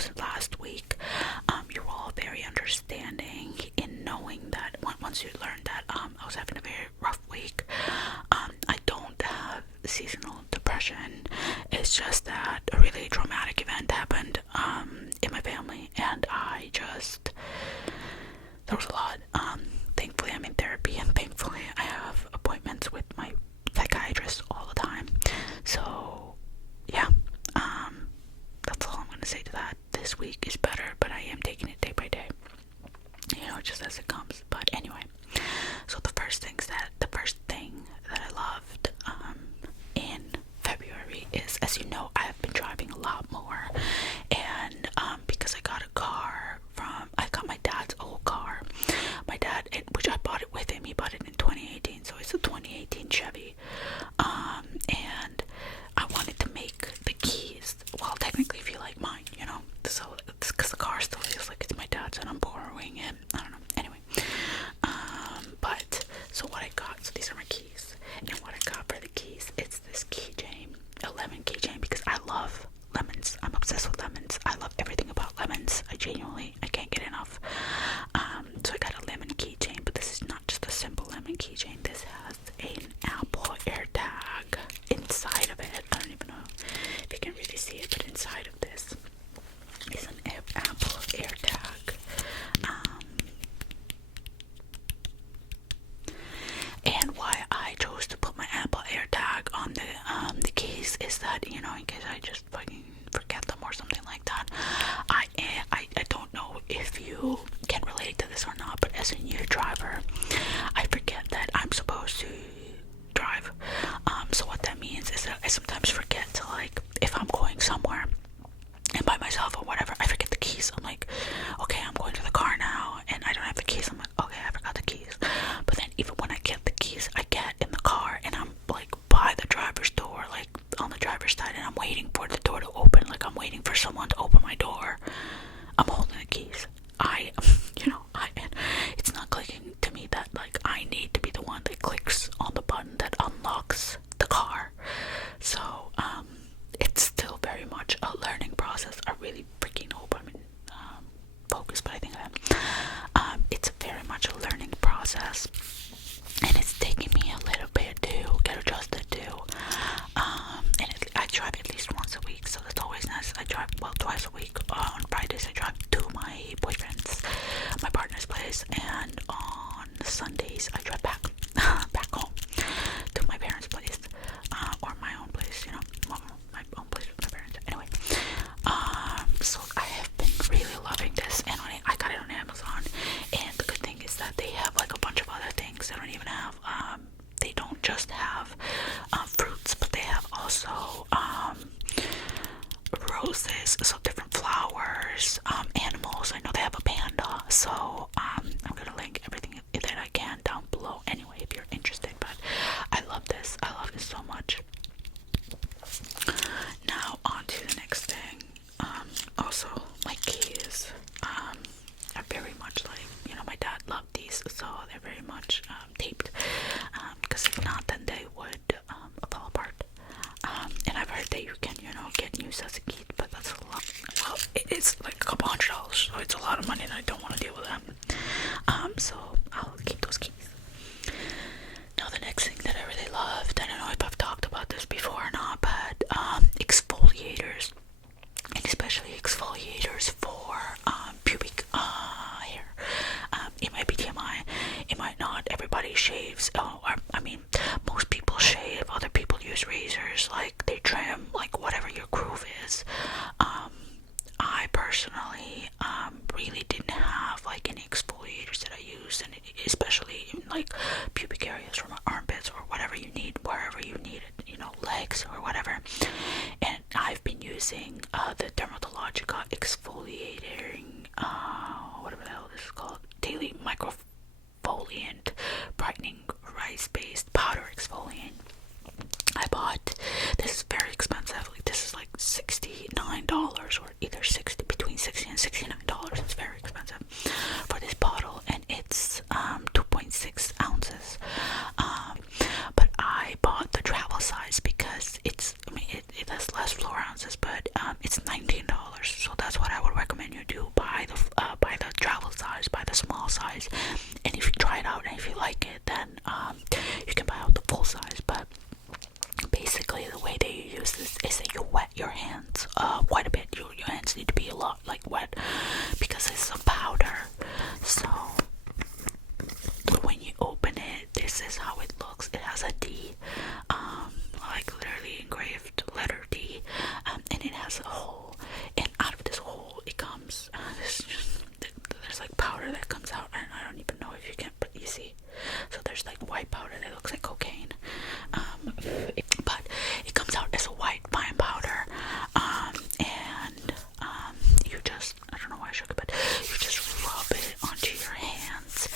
posted last week, you were all very understanding in knowing that once you learned that I was having a very rough week. I don't have seasonal depression. It's just that a really traumatic event happened in my family, and there was a lot. Thankfully I'm in therapy, and thankfully I have appointments with my psychiatrist all the time. So yeah, that's all I'm gonna say to that. This week is better, but I am taking it day by day, just as it comes. But anyway, so the first thing that I loved in February is, as you know, I have been driving a lot more, and because I got my dad's old car. My dad, which I bought it with him, he bought it in 2018, so it's a 2018 Chevy, and I wanted to make the keys, well, technically feel like mine, so it's because the car still feels like it's my dad's and I'm borrowing it. I don't know. Anyway, but so what I got, so these are my keys, and what I got for the keys, it's this keychain, a lemon keychain, because I love lemons. I'm obsessed with lemons. I love everything about lemons. I can't get enough. So I got a lemon keychain, but this is not just a simple lemon keychain. This has an Apple AirTag inside of it. I don't even know if you can really see it, but inside of this is an Apple AirTag. And why I chose to put my Apple AirTag on the keys is that, in case I just fucking forget them or something like that. I don't know if you can relate to this or not, but as a new driver, I forget that I'm supposed to drive. So what that means is that I sometimes forget to, like, if I'm going somewhere and by myself or whatever, I forget the keys. I'm like, okay, I'm going to the car now, and I don't have the keys. I'm like, okay, I forgot the keys. But then even when I get the keys, I get in the car and I'm like by the driver's door, like on the driver's side, and I'm waiting for the door to open, like I'm waiting for someone to open my door. I'm holding the keys. It's not clicking to me that, like, I need to be the one that clicks on the button that unlocks the car. So, it's still very much a learning process. I really freaking hope I'm in focus, but I think I am. It's very much a learning process, and it's taking me a little bit to get adjusted to. And I drive at least once a week, so that's always nice. I drive, twice a week. On Fridays I drive to my partner's place, and on Sundays I drive back home to my parents' place, or my own place, my own place with my parents. Anyway, so I have been really loving this, and I got it on Amazon, and the good thing is that they have like a bunch of other things. They don't just have fruits, but they have also roses, so different flowers, animals. I know they have a panda, so I'm gonna link everything that I can down below anyway if you're interested. But I love this so much. Now on to the next thing. Also my keys are very much like, my dad loved these, so they're very much taped, because if not, then they would fall apart. And I've heard that you can, get new sets of keys, but that's a lot. Well, it's like a couple $100, so it's a lot of money, and I don't want to deal with them. So I'll keep those keys. Now the next thing that I really loved, I don't know if I've talked about this before or not, but exfoliators, and especially exfoliators for pubic hair. It might be TMI, it might not. Everybody shaves. Most people shave. Other people use razors. Like, they trim, like, whatever your groove is. I personally really didn't have like any exfoliators that I used, and especially in like pubic areas or my armpits or whatever you need, wherever you need it, legs or whatever. And I've been using the Dermatologica exfoliating, whatever the hell this is called, daily microfoliant brightening rice-based powder exfoliant. I bought this, is very expensive. Like, this is like $69, or either between $60 and $69. It's very expensive for this bottle, and it's 2.6 ounces. But I bought the travel size because it has less floor ounces, but it's $19, so that's what I would is that you wet your hands quite a bit. Your hands need to be a lot like wet because it's a powder. So when you open it, this is how it looks. It has a D, like literally engraved letter D, and it has a hole. And out of this hole, it comes. There's like powder that comes out, and I don't even know if you can, but you see. So there's like white powder that looks like cocaine, but it comes out as a white fine powder, and you just, I don't know why I shook it, but you just rub it onto your hands,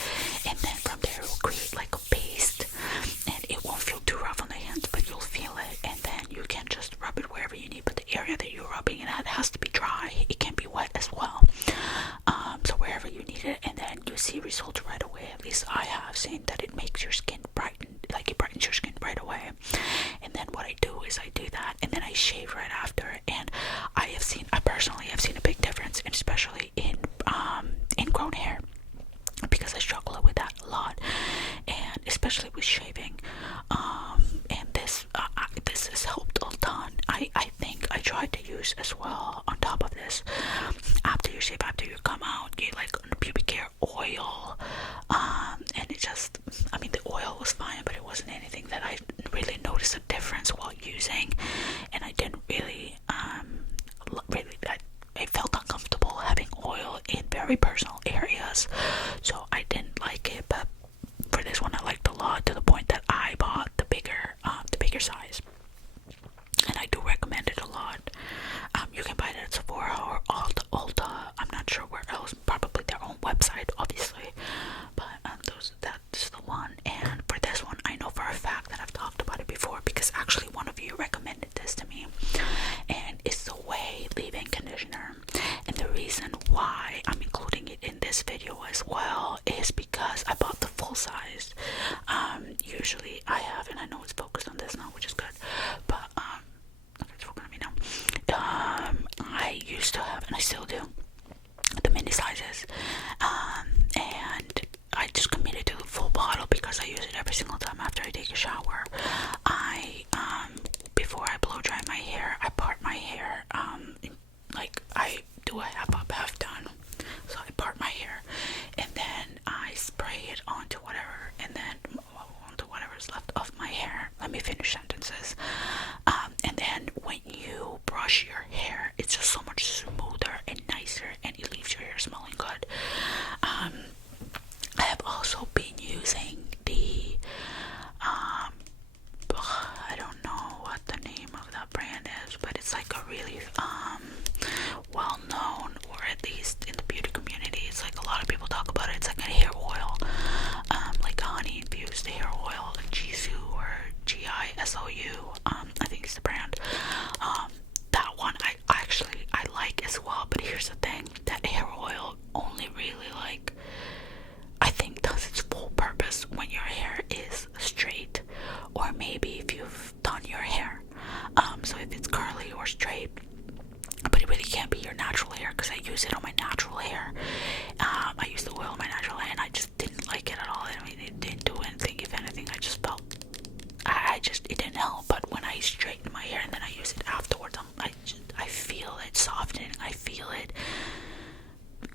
and then from there it will create like a paste, and it won't feel too rough on the hands, but you'll feel it, and then you can just rub it wherever you need, but the area that you're rubbing it at has to be dry. It can be wet as well, so wherever you need it, and then you see results right away. At least I have seen that it makes your skin brighten, like it brightens your skin right away. And then what I do is I do that, and then I shave right after, and I personally have seen a big difference, and especially in ingrown hair, because I struggle with that a lot, and especially with shaving, and this has helped a ton. I think I tried to use as well on top of this, after you shave, after you come out, you like pubic hair oil, and it just, I mean, the oil was fine, but it wasn't anything that I really noticed a difference while using, and I didn't really, I felt uncomfortable having oil in very personal areas, so I didn't like it. But for this one, I liked a lot, to the point that I bought the bigger size, and I do recommend it a lot. You can buy it at Sephora or Ulta. I'm not sure where else. Probably their own website, obviously. But that's the one. And for this one, I know for a fact that I've talked about it before, because actually one of you recommended this to me, and it's the Way leave-in conditioner. And the reason why I'm including it in this video as well is because I bought the full size. Usually I have, and I know it's focused on this now, which is good, but it's focused on me now. I used to have, and I still do, the mini sizes, and I just committed to the full bottle because I use it every single time after I take a shower. Before I blow dry my hair, I part my hair, like I do a half up, half down. So I part my hair, and then I spray it onto whatever, and then onto whatever's left of my hair. Let me finish sentences. And then when you brush your hair, it's just so much smoother and nicer, and it leaves your hair smelling good. I have also been using the I don't know what the name of that brand is, but it's like a really well known, or at least in the beauty community, it's like a lot of people talk about it. It's like a hair oil, like honey infused hair oil, like Jisoo or Gisou, I think it's the brand. That one I like as well, but here's the thing, that hair oil only really, like, I think does its full purpose when your hair is straight, or maybe if you've done your hair, so if it's curly or straight, but it really can't be your natural hair, because I use it on my natural hair. I use the oil on my natural hair, and I just didn't like it at all. I mean, it didn't do anything. If anything, I just felt, it didn't help. But when I straighten my hair and then I use it afterwards, I feel it softening. I feel it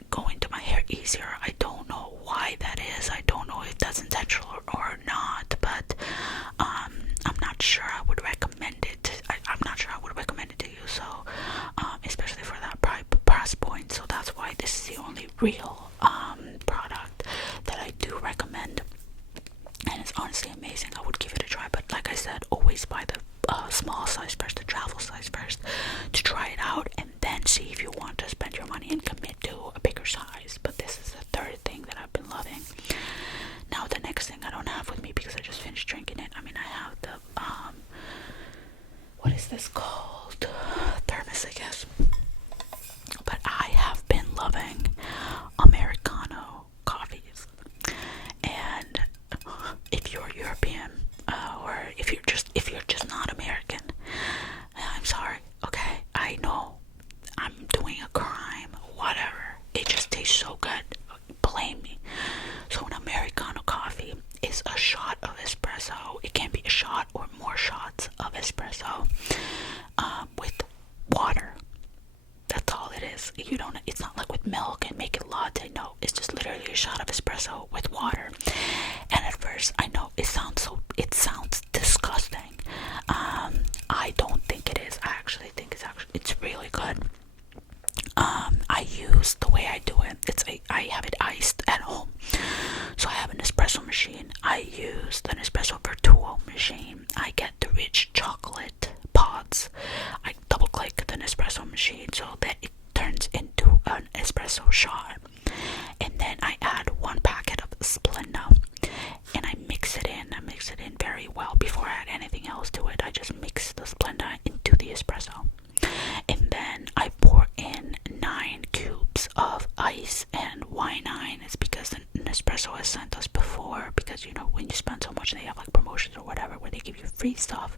going to my hair easier. I don't know why that is. I don't know if that's intentional or not, but I'm not sure I would recommend it. I'm not sure I would recommend it to you, so especially for that price point. So that's why this is the only real product that I do recommend, and it's honestly amazing. I would give it a try, but like I said, always buy the small size first, the travel size first, to try it out, and then see if you want to spend your money and commit to a bigger size. But this is the third thing that I've been loving. Now the next thing I don't have with me, because I just finished drinking it. I mean, I have the what is this called? Thermos, I guess. But I have been loving Americano coffees, and if you're European, or if you're just not American, I'm sorry. Okay, I know I'm doing a crime, whatever. It just tastes so good. Blame me. So an Americano coffee is a shot of espresso. It can be a shot or more shots of espresso. shot of espresso with water. And at first, I know it sounds disgusting. I don't think it is. I actually think it's really good. I use the way I do it. I have it iced at home. So I have an espresso machine. I use an espresso virtuo machine. I get the rich chocolate pods. I double click the Nespresso machine so that it turns into an espresso shot. And then I add 1 packet of Splenda and I mix it in. I mix it in very well before I add anything else to it. I just mix the Splenda into the espresso. And then I pour in 9 cubes of ice. And why 9? It's because Nespresso has sent us before, because you know when you spend so much they have like promotions or whatever where they give you free stuff,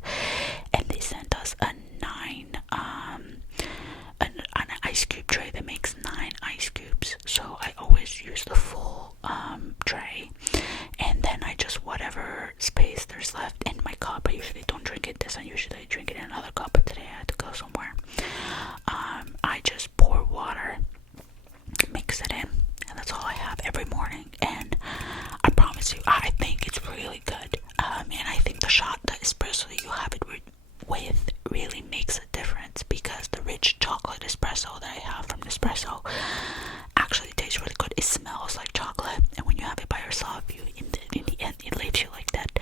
and they sent us an ice cube tray that makes 9 ice cubes. So I always use the full tray, and then I just whatever space there's left in my cup. I usually don't drink it this, I usually drink it in another cup, but today I had to go somewhere. I just pour water, mix it in, and that's all I have every morning. And I promise you, I think it's really good. And I think the espresso that you have it with really makes a difference, because the rich chocolate espresso that I have from Nespresso actually tastes really good. It smells like chocolate, and when you have it by yourself, in the end it leaves you like that.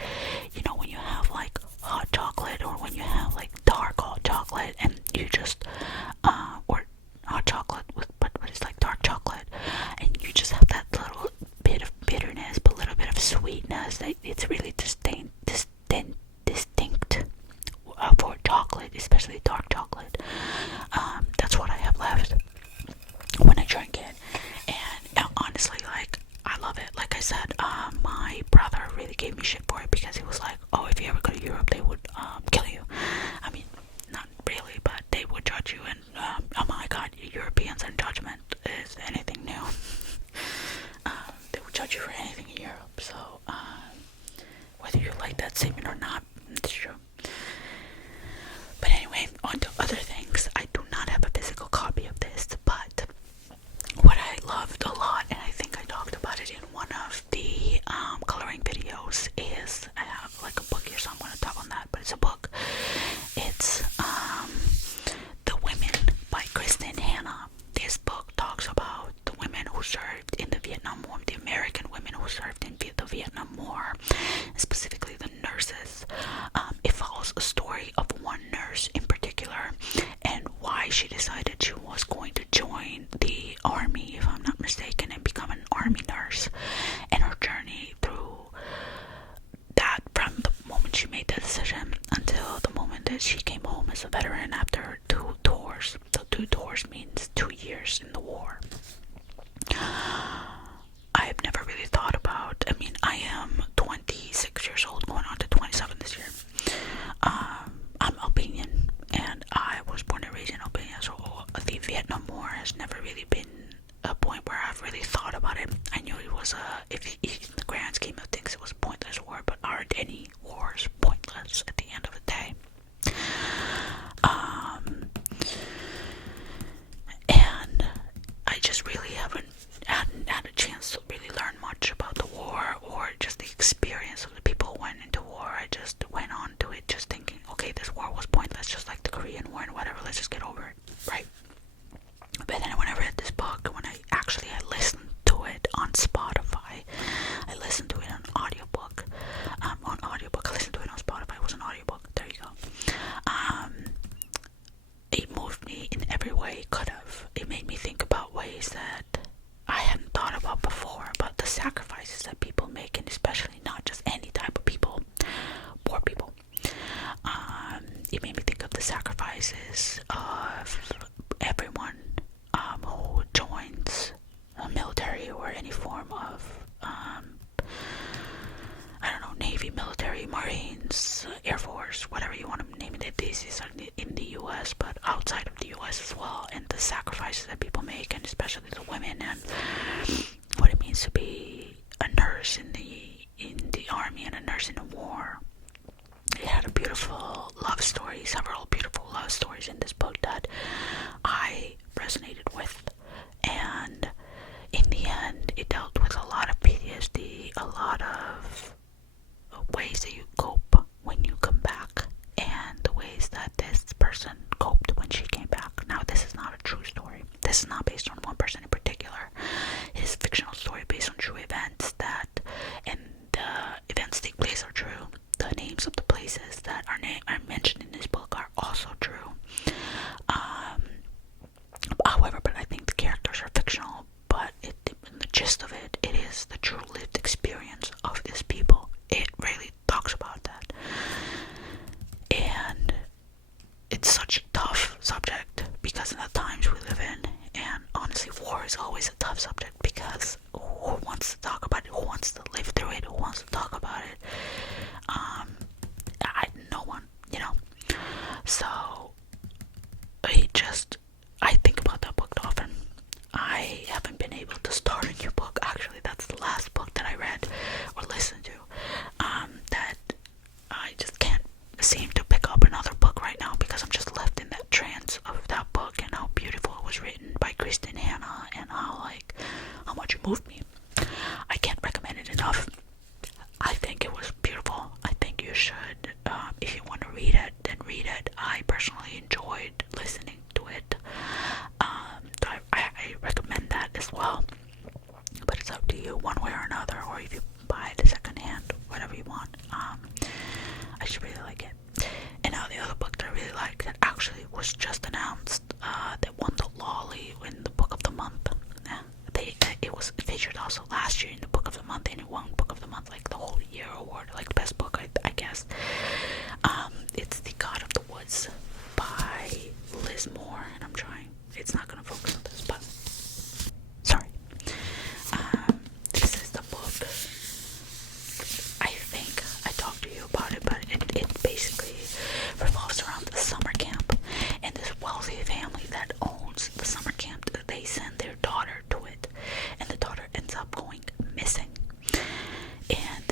You know, when you have like hot chocolate, or when you have like dark hot chocolate, and you just or hot chocolate but it's like dark chocolate, and you just have that little bit of bitterness but a little bit of sweetness that it's really distinct for chocolate, especially dark chocolate. That's what I have left when I drink it, and honestly, like, I love it. Like I said, my brother really gave me shit for it, because he was like, oh, if you ever go to Europe they would kill you. I mean, not really, but they would judge you, and oh my god, Europeans and judgment is anything new. They would judge you for anything in Europe, so whether you like that statement or not, it's true. But anyway, on to other things. I do not have a physical copy of this, but what I loved a lot, and I think I talked about it in one of the coloring videos, is I have like a book here, so I'm going to talk on that, but it's a book. It's The Women by Kristen Hanna. This book talks about the women who served in the Vietnam War, the American women who served in the Vietnam War, specifically the nurses. It follows a story of one nurse in particular, and why she decided she was going to join the army, if I'm not mistaken, and become an army nurse, and her journey through that, from the moment she made the decision until the moment that she came home as a veteran after 2 tours. So 2 tours means 2 years in the war. I've never really thought about, I mean, I am 26 years old, going on to 27 this year. I'm Albanian, and I was born and raised in Albania, so the Vietnam War has never really been a point where I've really thought about it. I knew it was if in the grand scheme of things, it was a pointless war, but aren't any wars pointless at the end of the day? And I just really hadn't had a chance to really learn much about the war, or just the experience of the people who went into war. I just went on to it just thinking, okay, this war was pointless, just like the Korean War and whatever, let's just get over it, right? But then when I read this book, when I listened to it on Spotify, I listened to it on audiobook, I listened to it on Spotify, it was an audiobook, there you go. It moved me in every way it could have. It made me think about ways that I hadn't thought about before, about the sacrifices that people make, and especially not just any type of people, poor people. It made me think of the sacrifices of everyone who joins a military or any form of I don't know, Navy, military, Marines, Air Force, whatever you want to name it. These are in the US, but outside of the US as well, and the sacrifices that people make, and especially the women, and what it means to be a nurse in the army and a nurse in a war. It had a beautiful love story, several beautiful love stories in this book that I resonated with, and in the end it dealt with a lot I think about that book often. I haven't been able to start a new book. Actually, that's the last book that I read or listened to. That I just can't seem to pick up another book right now because I'm just left in that trance of that book and how beautiful it was written by Kristen Hanna and how much it moved me. I can't recommend it enough. I think it was beautiful. I think you should, if you want to read it, then read it. I personally enjoyed listening to it. I recommend that as well. But it's up to you one way or another, or if you buy it secondhand, whatever you want. I should really like it. And now the other book that I really like that actually was just announced, that won the Lolly in the Book of the Month. It was featured also last year in the Book of the Month, and it won Book of the Month like the whole year award, like the best book, I guess. It's The God of the Woods by Liz Moore, and I'm trying. It's not gonna focus on this, but sorry. This is the book. I think I talked to you about it, but it basically revolves around the summer camp and this wealthy family that owns the summer camp. They send their daughter to it, and the daughter ends up going missing. And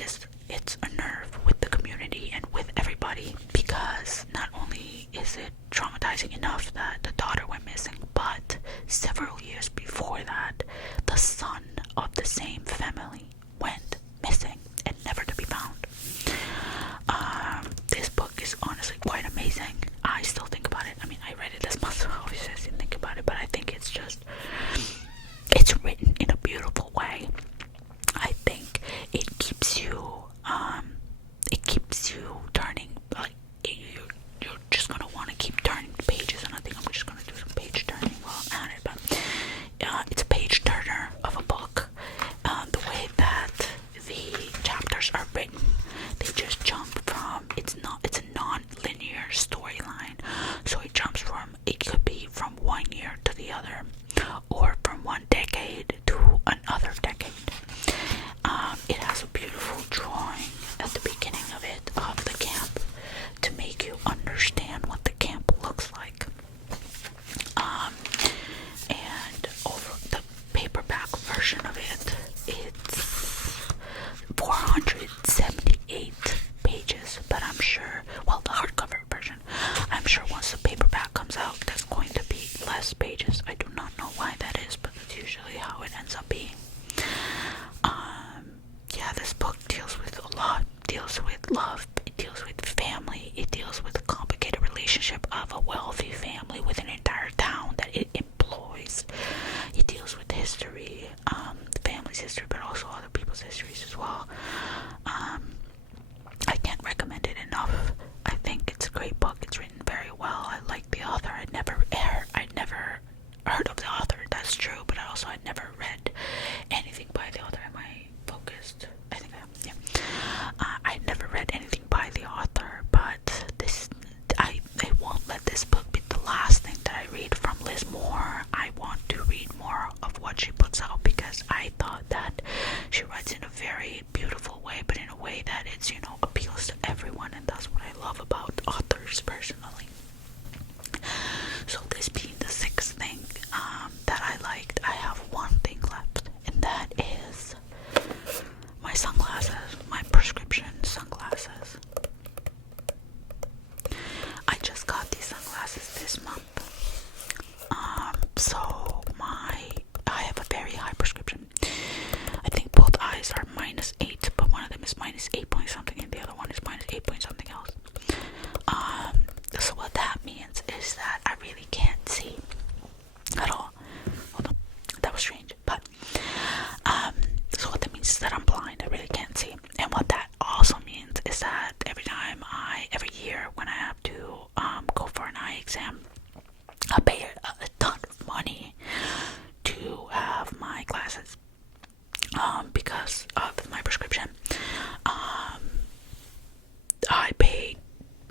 it's a nerve with the community and with everybody, because not only is it traumatizing enough that the daughter went missing, but several years before that, the son of the same family went missing and never to be found. This book is honestly quite amazing. I still think about it. I mean, I read it this month, so obviously I didn't think about it, but I think it's written in a beautiful way. I think it keeps you turning, like, you're just gonna want to keep turning the pages, and I think I'm just gonna do some page turning while I'm at it. But it's a page turner of a book. The way that the chapters are written, they just jump from, it's a non-linear storyline, so it could be from one year to the other, or from one decade to another decade. It has a beautiful drawing at the beginning of it of the camp to make you understand what the camp looks like. And over the paperback version of it, it's 478 pages, but I'm sure, well, the hardcover version, I'm sure once the paperback comes out, that's going to be less pages. I do not know why that is, but that's usually how it ends up being. Yeah, this book deals with a lot. It deals with love, it deals with family, it deals with the complicated relationship of a wealthy family with an entire town that it employs. It deals with history, the family's history, but also other people's histories as well. I can't recommend it enough. I think it's a great book. It's written very well. I like the author. I'd never heard of the author, that's true, but also I'd never read anything by the author. Am I focused? I think I am, yeah. I'd never read anything by the author, but I won't let this book be the last thing that I read from Liz Moore. I want to read more of what she puts out, because I thought that she writes in a very beautiful way, but in a way that it's, appeals to everyone, and that's what I love about authors personally. So this being the sixth thing that I liked, I have one thing left, and that is my sunglasses, my prescription sunglasses. I just got these sunglasses this month. So I have a very high prescription. I think both eyes are -8, but one of them is -8 point something and the other one is -8 point something else. So what that means is that I really can't see at all. Hold on, that was strange. But so what that means is that I'm blind. I really can't see. And what that also means is that every year when I have to go for an eye exam, I pay a ton of money to have my glasses, because of my prescription. I pay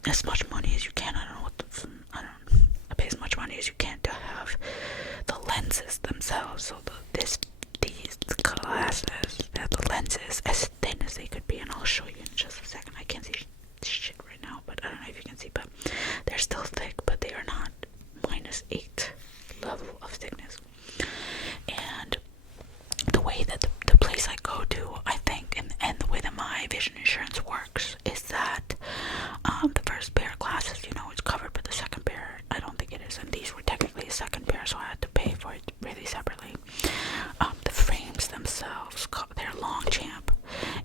as much money as you can. I pay as much money as you can to have the lenses themselves. So these glasses, they have the lenses as thin as they could be, and I'll show you in just a second. I can't see shit right now, but I don't know if you can see, but they're still thick, but they are not 8th level of thickness. And the way that the place I go to, I think, and the way that my vision insurance works is that the first pair of glasses, it's covered, but the second pair, I don't think it is. And these were technically a second pair, so I had to pay for it really separately. The frames themselves, they're Longchamp,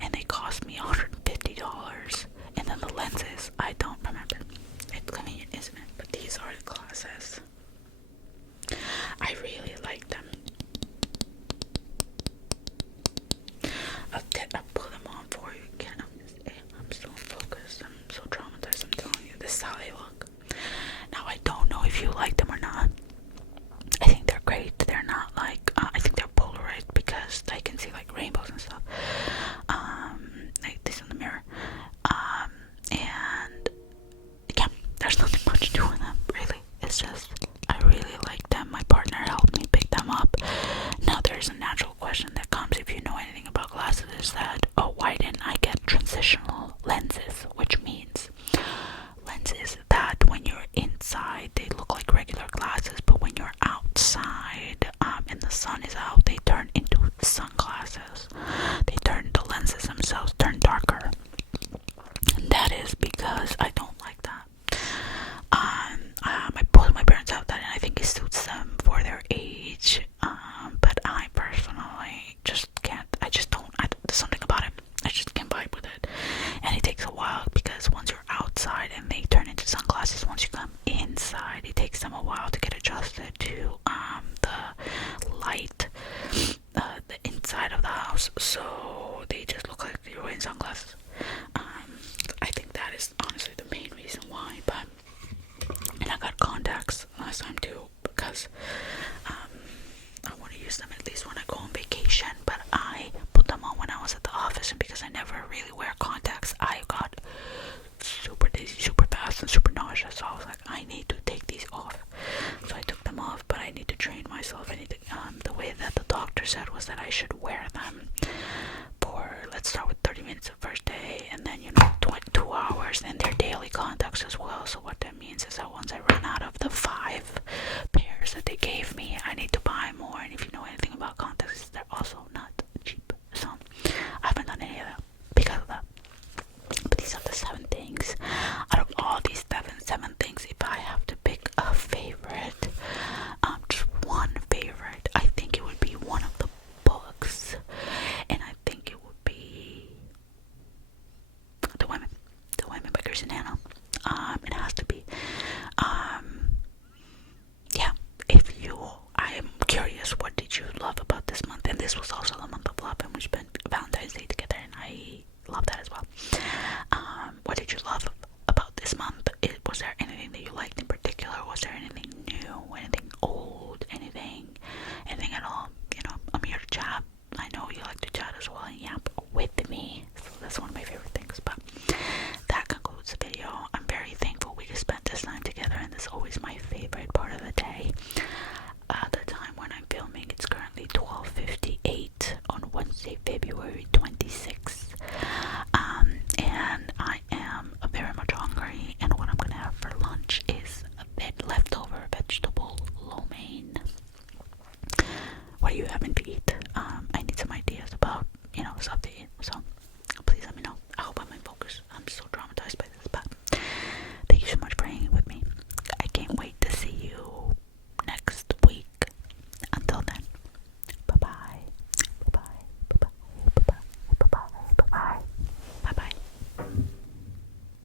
and they cost me $150. And then the lenses, I don't remember. It's convenient, isn't it? But these are the glasses. I really like them. I'll pull them on for you again. I'm still focused. I'm so traumatized. I'm telling you, this is how they look. Now, I don't know if you like them or not. I think they're great. They're not like, I think they're polarized because I can see like rainbows and stuff. Like this in the mirror. And yeah, there's nothing much to with them, really. It's just, I really like them. My partner helped me pick them up. Now, there's a natural question that comes if you know anything about glasses, is that, oh, why didn't I get transitional lenses? Which means lenses that when you're inside, they look like regular glasses, but when you're outside, and the sun is out, they turn into sunglasses. The lenses themselves turn darker. And that is because I don't like that. Both of my parents have that, and I think it suits them for their age. But I personally just can't. There's something about it. I just can't vibe with it. And it takes a while because once you're outside and they turn into sunglasses, once you come inside, it takes them a while to get adjusted to the light, the inside of the house. So they just look like you're wearing sunglasses. I think that is honestly the main reason why. And I got contacts last time too because I want to use them at least when I go on vacation. But I put them on when I was at the office, and because I never really wear contacts, I got super dizzy, super fast, and super nauseous. So I was like, I need to take these off. So I took them off, but I need to train myself. I need to, the way that the doctor said was that I should wear them for, let's start with 30 minutes the first day, and then 2 hours, and they're daily contacts as well. So what that means is that once I run out of the 5 pairs that they gave me, I need to buy more. And if you know anything about contacts, they're also not cheap. So I haven't done any of that because of that. But these are the 7 things. Out of all these 7 things, if I have to pick a favorite,